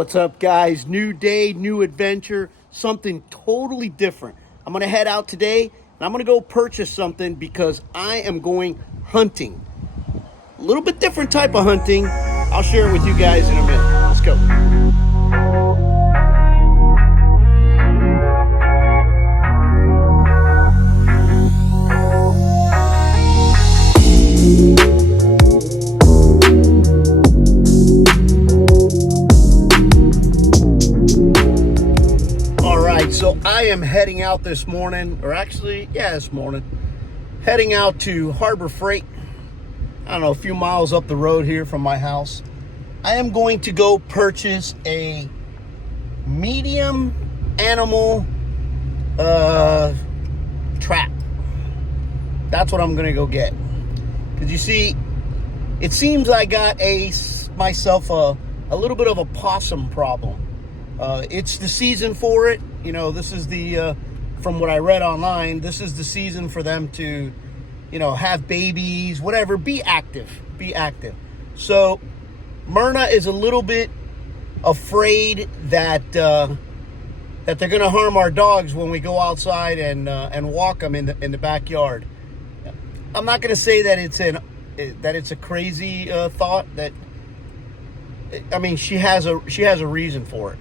What's up, guys? New day, new adventure, something totally different. I'm gonna head out today and I'm gonna go purchase something because I am going hunting. A little bit different type of hunting. I'll share it with you guys in a minute. Let's go. So I am heading out this morning, or actually, this morning, heading out to Harbor Freight. I don't know, a few miles up the road here from my house. I am going to go purchase a medium animal trap. That's what I'm going to go get. Because you see, it seems I got myself a little bit of a possum problem. It's the season for it. You know, this is the, from what I read online, this is the season for them to, have babies, whatever, be active. So Myrna is a little bit afraid that they're going to harm our dogs when we go outside and walk them in the backyard. I'm not going to say that it's a crazy thought. She has a reason for it.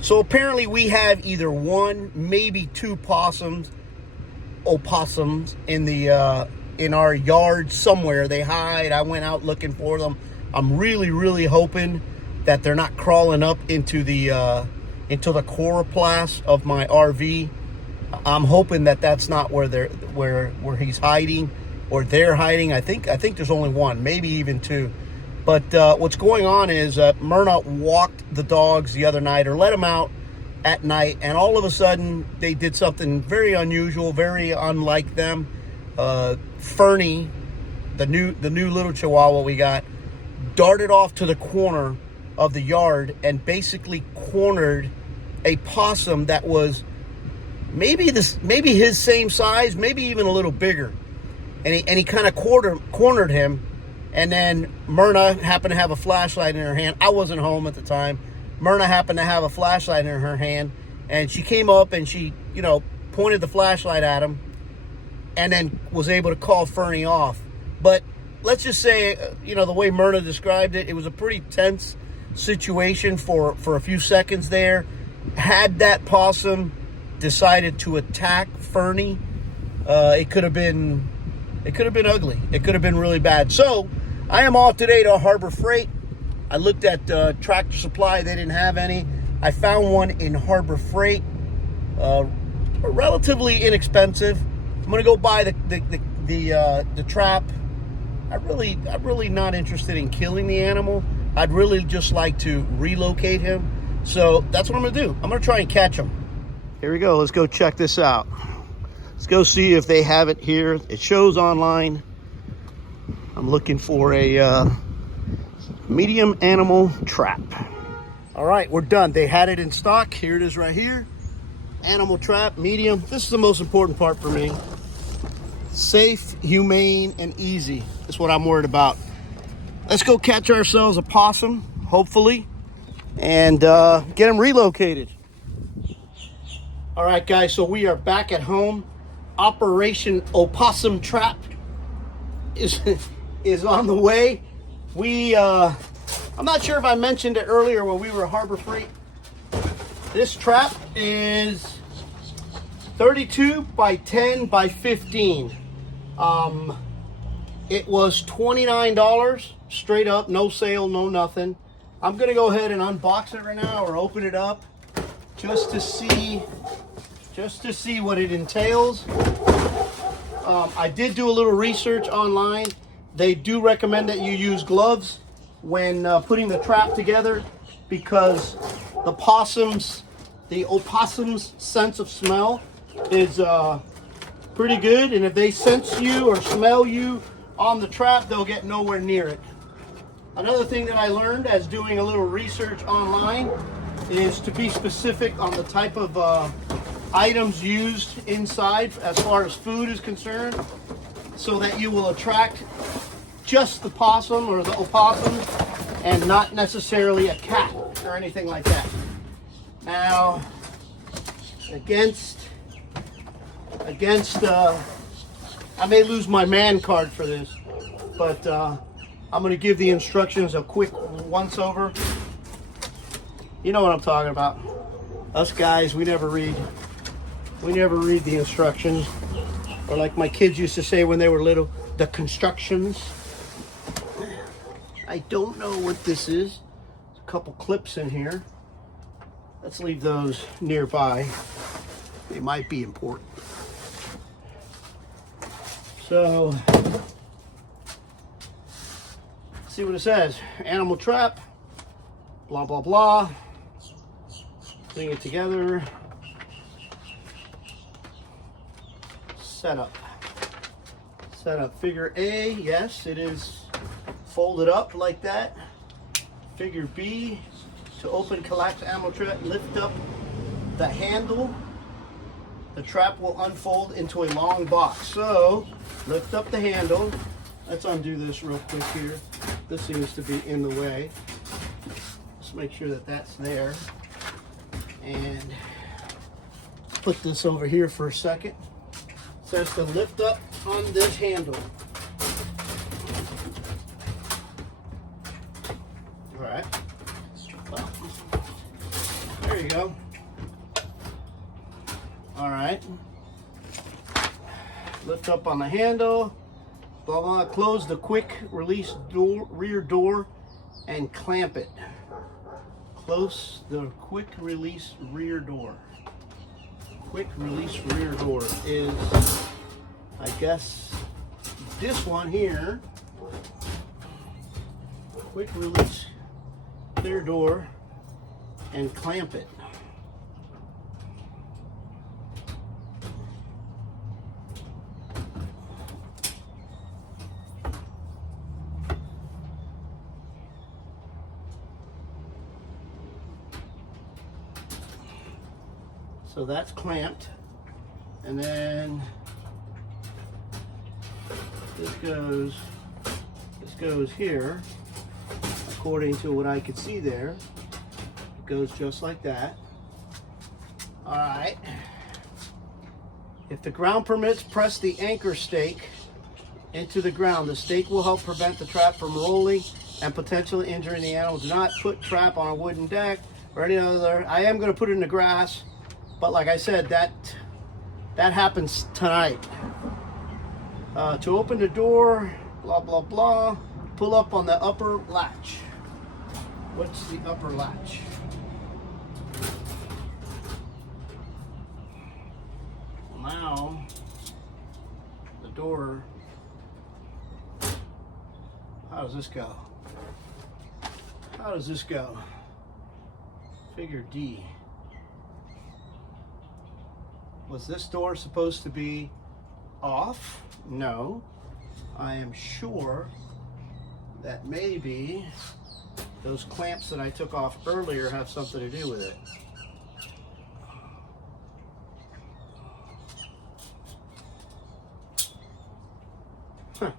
So apparently we have either one, maybe two opossums in our yard somewhere. They hide. I went out looking for them. I'm really, really hoping that they're not crawling up into the coroplast of my RV. I'm hoping that that's not where he's hiding or they're hiding. I think there's only one, maybe even two. But what's going on is Myrna walked the dogs the other night, or let them out at night, and all of a sudden they did something very unusual, very unlike them. Fernie, the new little Chihuahua we got, darted off to the corner of the yard and basically cornered a possum that was maybe his same size, maybe even a little bigger, and he kind of cornered him. And then Myrna happened to have a flashlight in her hand. I wasn't home at the time. Myrna happened to have a flashlight in her hand, and she came up and she, pointed the flashlight at him, and then was able to call Fernie off. But let's just say, the way Myrna described it, it was a pretty tense situation for a few seconds there. Had that possum decided to attack Fernie, it could have been ugly. It could have been really bad. So I am off today to Harbor Freight. I looked at Tractor Supply. They didn't have any. I found one in Harbor Freight, relatively inexpensive. I'm gonna go buy the trap. I'm really not interested in killing the animal. I'd really just like to relocate him. So that's what I'm gonna do. I'm gonna try and catch him. Here we go. Let's go check this out. Let's go see if they have it here. It shows online. I'm looking for a medium animal trap. All right, we're done. They had it in stock. Here it is right here. Animal trap, medium. This is the most important part for me. Safe, humane, and easy. That's what I'm worried about. Let's go catch ourselves a possum, hopefully, and get him relocated. All right, guys, so we are back at home. Operation Opossum Trap is on the way. I'm not sure if I mentioned it earlier when we were at Harbor Freight. This trap is 32 by 10 by 15. It was $29 straight up, no sale, no nothing. I'm gonna go ahead and unbox it right now, or open it up just to see what it entails. I did do a little research online. They do recommend that you use gloves when putting the trap together, because the opossum's sense of smell is pretty good, and if they sense you or smell you on the trap, they'll get nowhere near it. Another thing that I learned as doing a little research online is to be specific on the type of items used inside as far as food is concerned, so that you will attract just the possum or the opossum and not necessarily a cat. or anything like that. Now, against I may lose my man card for this, but I'm going to give the instructions a quick once over. You know what I'm talking about. Us guys, we never read the instructions, or like my kids used to say when they were little, the constructions. I don't know what this is. There's a couple clips in here. Let's leave those nearby. They might be important. So, see what it says. Animal trap, blah, blah, blah. Putting it together. Setup. Setup. Figure A, yes, it is folded up like that. Figure B, to open collapse animal trap, lift up the handle. The trap will unfold into a long box. So, lift up the handle. Let's undo this real quick here. This seems to be in the way. Let's make sure that that's there. And put this over here for a second. It says to lift up on this handle. All right. Well, there you go. All right. Lift up on the handle. Blah, blah. Close the quick release door, rear door, and clamp it. Close the quick release rear door. Quick release rear door is, I guess, this one here. Quick release rear door and clamp it. So that's clamped, and then this goes here. According to what I could see there, it goes just like that. All right. If the ground permits, press the anchor stake into the ground. The stake will help prevent the trap from rolling and potentially injuring the animal. Do not put trap on a wooden deck or any other. I am going to put it in the grass. But like I said, that happens tonight. To open the door, blah, blah, blah, pull up on the upper latch. What's the upper latch? Well, now, the door, how does this go? How does this go? Figure D. Was this door supposed to be off? No. I am sure that maybe those clamps that I took off earlier have something to do with it. Huh.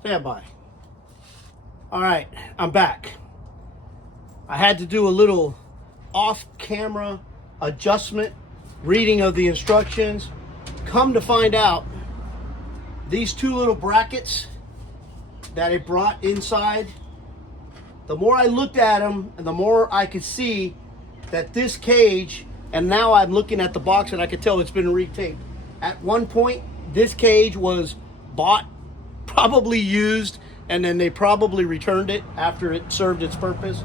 Stand by. All right, I'm back. I had to do a little off-camera adjustment, reading of the instructions. Come to find out, these two little brackets that it brought inside, the more I looked at them, and the more I could see that this cage, and now I'm looking at the box and I could tell it's been retaped. At one point, this cage was bought, probably used, and then they probably returned it after it served its purpose.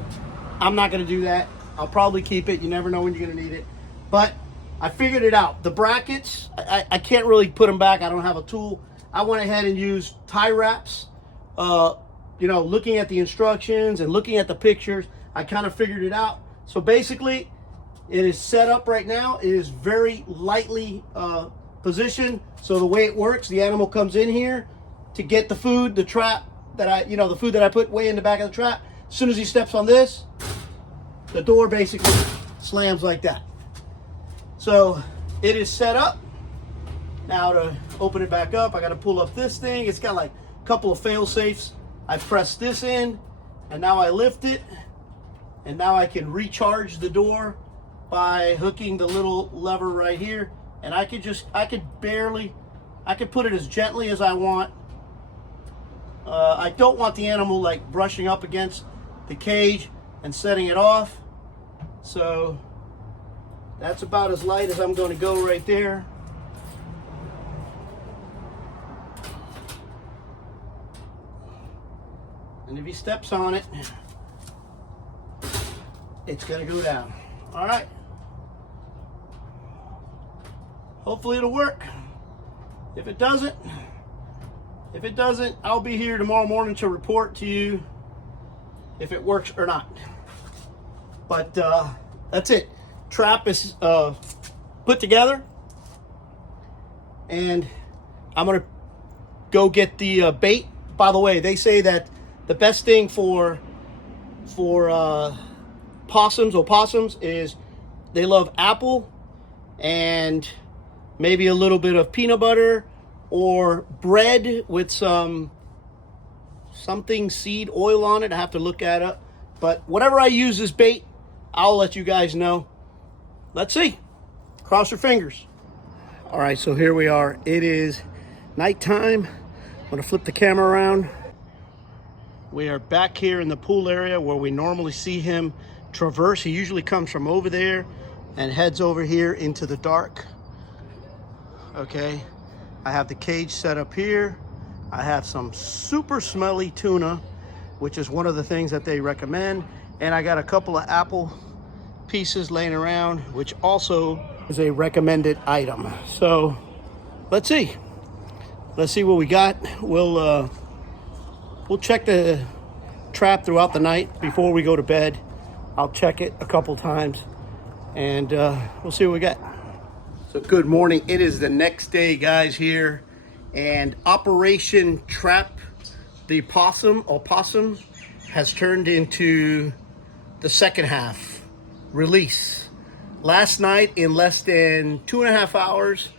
I'm not going to do that. I'll probably keep it. You never know when you're going to need it. But I figured it out. The brackets, I can't really put them back. I don't have a tool. I went ahead and used tie wraps you know, looking at the instructions and looking at the pictures, I kind of figured it out. So basically, it is set up right now. It is very lightly positioned. So the way it works, the animal comes in here to get the food, the trap that I, you know, the food that I put way in the back of the trap. As soon as he steps on this, the door basically slams like that. So it is set up. Now to open it back up, I got to pull up this thing. It's got like a couple of fail safes. I press this in, and now I lift it, and now I can recharge the door by hooking the little lever right here. And I could put it as gently as I want. I don't want the animal like brushing up against the cage and setting it off. So that's about as light as I'm going to go right there. And if he steps on it, it's going to go down. All right. Hopefully it'll work. If it doesn't, I'll be here tomorrow morning to report to you if it works or not. But that's it. Trap is put together, and I'm gonna go get the bait. By the way, they say that the best thing for opossums is they love apple and maybe a little bit of peanut butter or bread with something seed oil on it. I have to look at it. But whatever I use as bait, I'll let you guys know. Let's see. Cross your fingers. All right, so here we are. It is nighttime. I'm gonna flip the camera around. We are back here in the pool area where we normally see him traverse. He usually comes from over there and heads over here into the dark. Okay, I have the cage set up here. I have some super smelly tuna, which is one of the things that they recommend. And I got a couple of apple pieces laying around, which also is a recommended item. So let's see what we got. We'll check the trap throughout the night before we go to bed. I'll check it a couple times, and we'll see what we got. So good morning. It is the next day, guys, here, and Operation Trap the opossum has turned into the second half release. Last night, in less than 2.5 hours,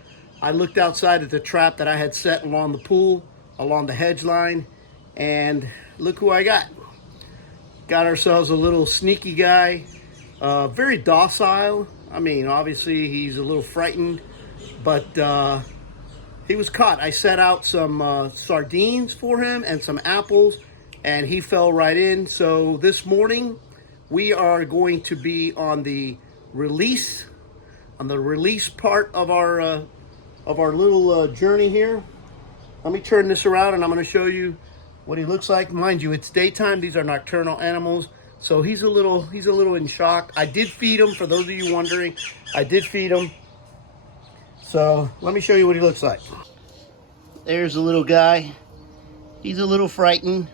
I looked outside at the trap that I had set along the pool, along the hedge line, and look who I got. Got ourselves a little sneaky guy, very docile. I mean, obviously he's a little frightened, but he was caught. I set out some sardines for him and some apples, and he fell right in. So this morning we are going to be on the release part of our little journey here. Let me turn this around, and I'm going to show you what he looks like. Mind you, it's daytime. These are nocturnal animals, so he's a little in shock. I did feed him, for those of you wondering. I did feed him. So let me show you what he looks like. There's a little guy. He's a little frightened.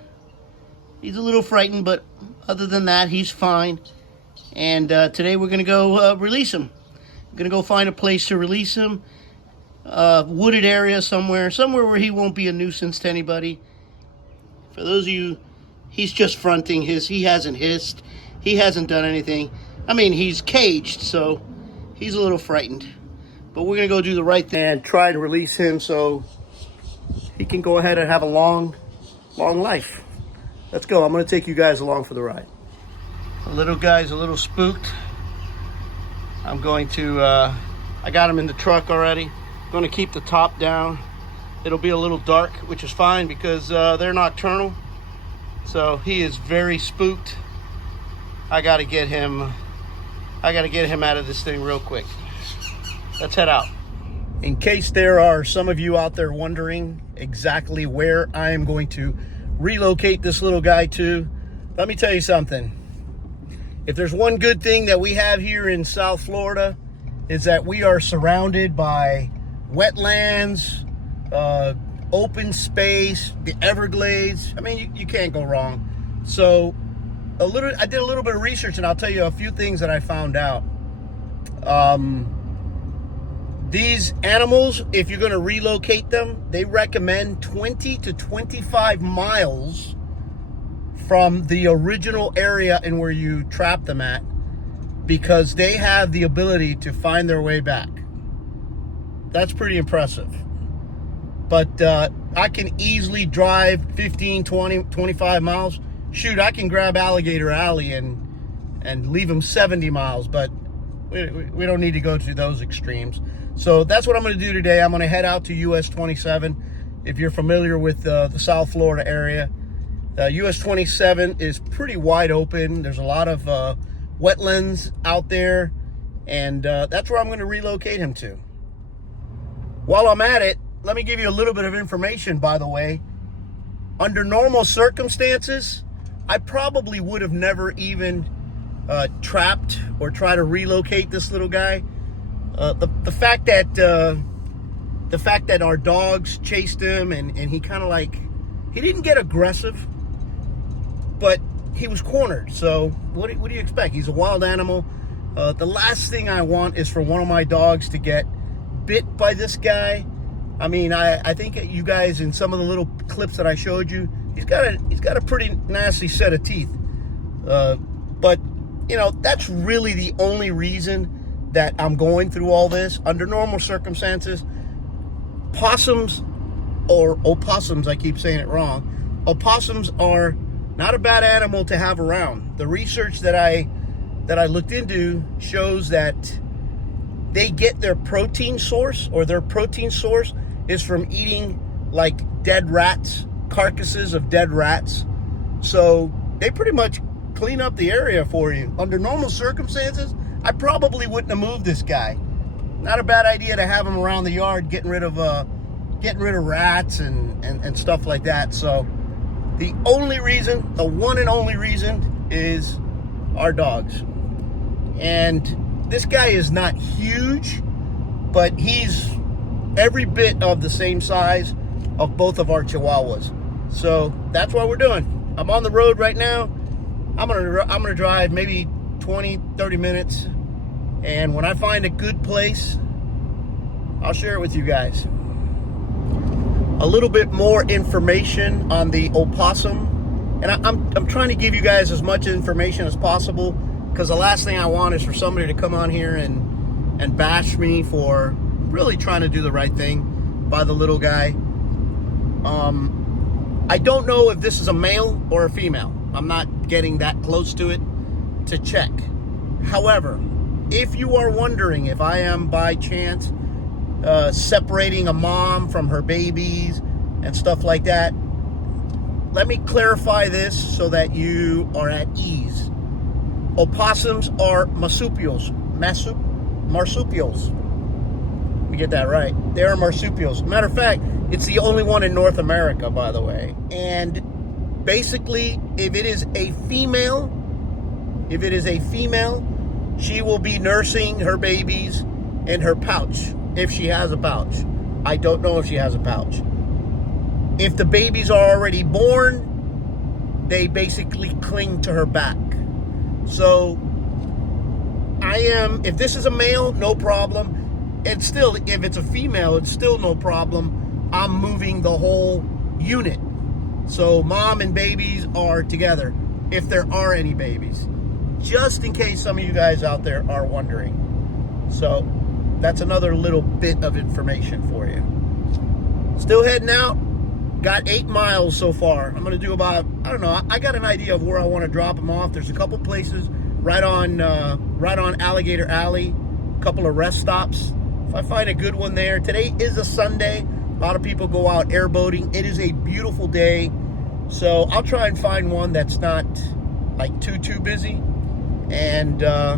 But other than that, he's fine. And today we're gonna go release him. We're gonna go find a place to release him. Wooded area somewhere where he won't be a nuisance to anybody. For those of you, he's just fronting. He hasn't hissed. He hasn't done anything. I mean, he's caged, so he's a little frightened. But we're gonna go do the right thing and try to release him so he can go ahead and have a long life. Let's go. I'm gonna take you guys along for the ride. The little guy's a little spooked. I'm going to, I got him in the truck already. I'm gonna keep the top down. It'll be a little dark, which is fine because they're nocturnal. So he is very spooked. I gotta get him out of this thing real quick. Let's head out. In case there are some of you out there wondering exactly where I am going to relocate this little guy to, let me tell you something. If there's one good thing that we have here in South Florida, is that we are surrounded by wetlands, open space, the Everglades. I mean, you can't go wrong. So I did a little bit of research, and I'll tell you a few things that I found out. These animals, if you're going to relocate them, they recommend 20 to 25 miles from the original area and where you trap them at, because they have the ability to find their way back. That's pretty impressive. But I can easily drive 15, 20, 25 miles. Shoot, I can grab Alligator Alley and leave them 70 miles, but we don't need to go to those extremes. So that's what I'm going to do today. I'm going to head out to US 27. If you're familiar with the South Florida area, US 27 is pretty wide open. There's a lot of wetlands out there, and that's where I'm going to relocate him to. While I'm at it, let me give you a little bit of information, by the way. Under normal circumstances, I probably would have never even trapped or tried to relocate this little guy. The fact that our dogs chased him and he kind of he didn't get aggressive, but he was cornered. So what do you expect? He's a wild animal. The last thing I want is for one of my dogs to get bit by this guy. I mean, I think you guys, in some of the little clips that I showed you, he's got a pretty nasty set of teeth. But that's really the only reason that I'm going through all this. Under normal circumstances, possums, or opossums, I keep saying it wrong, opossums are not a bad animal to have around. The research that I looked into shows that they get their protein source is from eating dead rats, carcasses of dead rats. So they pretty much clean up the area for you. Under normal circumstances, I probably wouldn't have moved this guy. Not a bad idea to have him around the yard, getting rid of rats and stuff like that. So the one and only reason is our dogs. And this guy is not huge, but he's every bit of the same size of both of our Chihuahuas. So that's what we're doing. I'm on the road right now. I'm gonna drive maybe 20, 30 minutes. And when I find a good place, I'll share it with you guys. A little bit more information on the opossum. And I'm trying to give you guys as much information as possible, because the last thing I want is for somebody to come on here and bash me for really trying to do the right thing by the little guy. I don't know if this is a male or a female. I'm not getting that close to it to check. However, if you are wondering if I am by chance separating a mom from her babies and stuff like that, let me clarify this so that you are at ease. Opossums are marsupials. Marsupials. Let me get that right. They are marsupials. Matter of fact, it's the only one in North America, by the way. And basically, if it is a female, she will be nursing her babies in her pouch, if she has a pouch. I don't know if she has a pouch. If the babies are already born, they basically cling to her back. So if this is a male, no problem. And still, if it's a female, it's still no problem. I'm moving the whole unit. So mom and babies are together, if there are any babies. Just in case some of you guys out there are wondering. So that's another little bit of information for you. Still heading out. Got 8 miles so far. I'm going to do about, I don't know, I got an idea of where I want to drop them off. There's a couple places right on Alligator Alley, a couple of rest stops. If I find a good one there. Today is a Sunday. A lot of people go out airboating. It is a beautiful day. So I'll try and find one that's not too busy. And I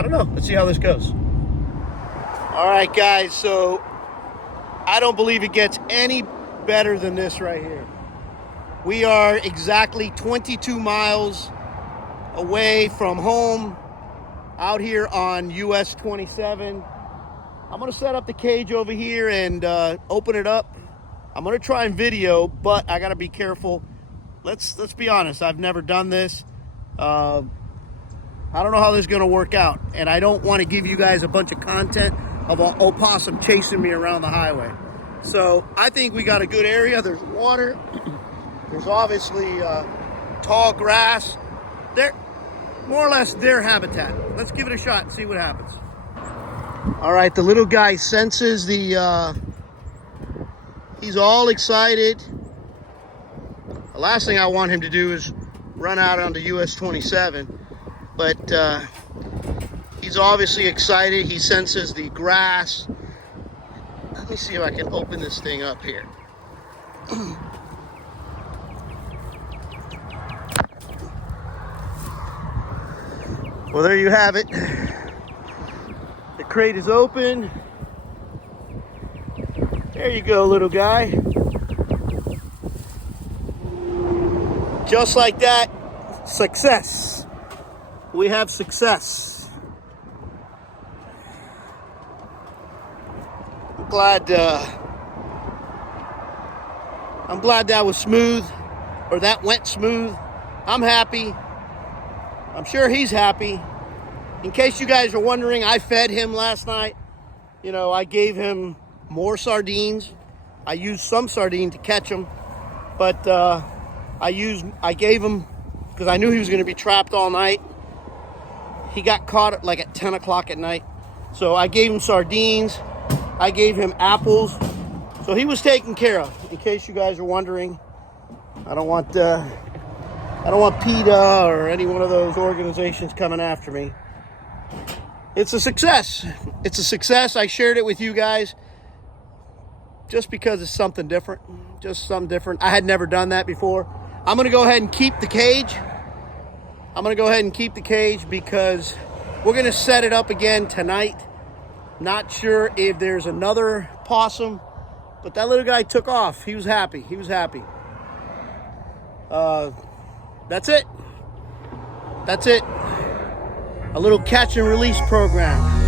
don't know. Let's see how this goes. All right, guys. So I don't believe it gets any better than this right here. We are exactly 22 miles away from home, out here on US 27. I'm gonna set up the cage over here and open it up I'm gonna try and video, but I gotta be careful. Let's be honest. I've never done this. I don't know how this is gonna work out, and I don't want to give you guys a bunch of content of an opossum chasing me around the highway. So I think we got a good area. There's water. There's obviously tall grass. They're more or less their habitat. Let's give it a shot and see what happens. All right, the little guy senses the, he's all excited. The last thing I want him to do is run out onto US 27, but he's obviously excited. He senses the grass. Let me see if I can open this thing up here. Well, there you have it. The crate is open. There you go, little guy. Just like that, success. We have success. I'm glad that was smooth, or that went smooth. I'm happy. I'm sure he's happy. In case you guys are wondering, I fed him last night. You know, I gave him more sardines. I used some sardine to catch him, but I gave him, because I knew he was going to be trapped all night. He got caught at 10 o'clock at night. So I gave him sardines. I gave him apples. So he was taken care of, in case you guys are wondering. I don't want PETA or any one of those organizations coming after me. It's a success. It's a success. I shared it with you guys just because it's something different. Just something different. I had never done that before. I'm going to go ahead and keep the cage. Because we're going to set it up again tonight. Not sure if there's another possum, but that little guy took off. He was happy. That's it. A little catch and release program.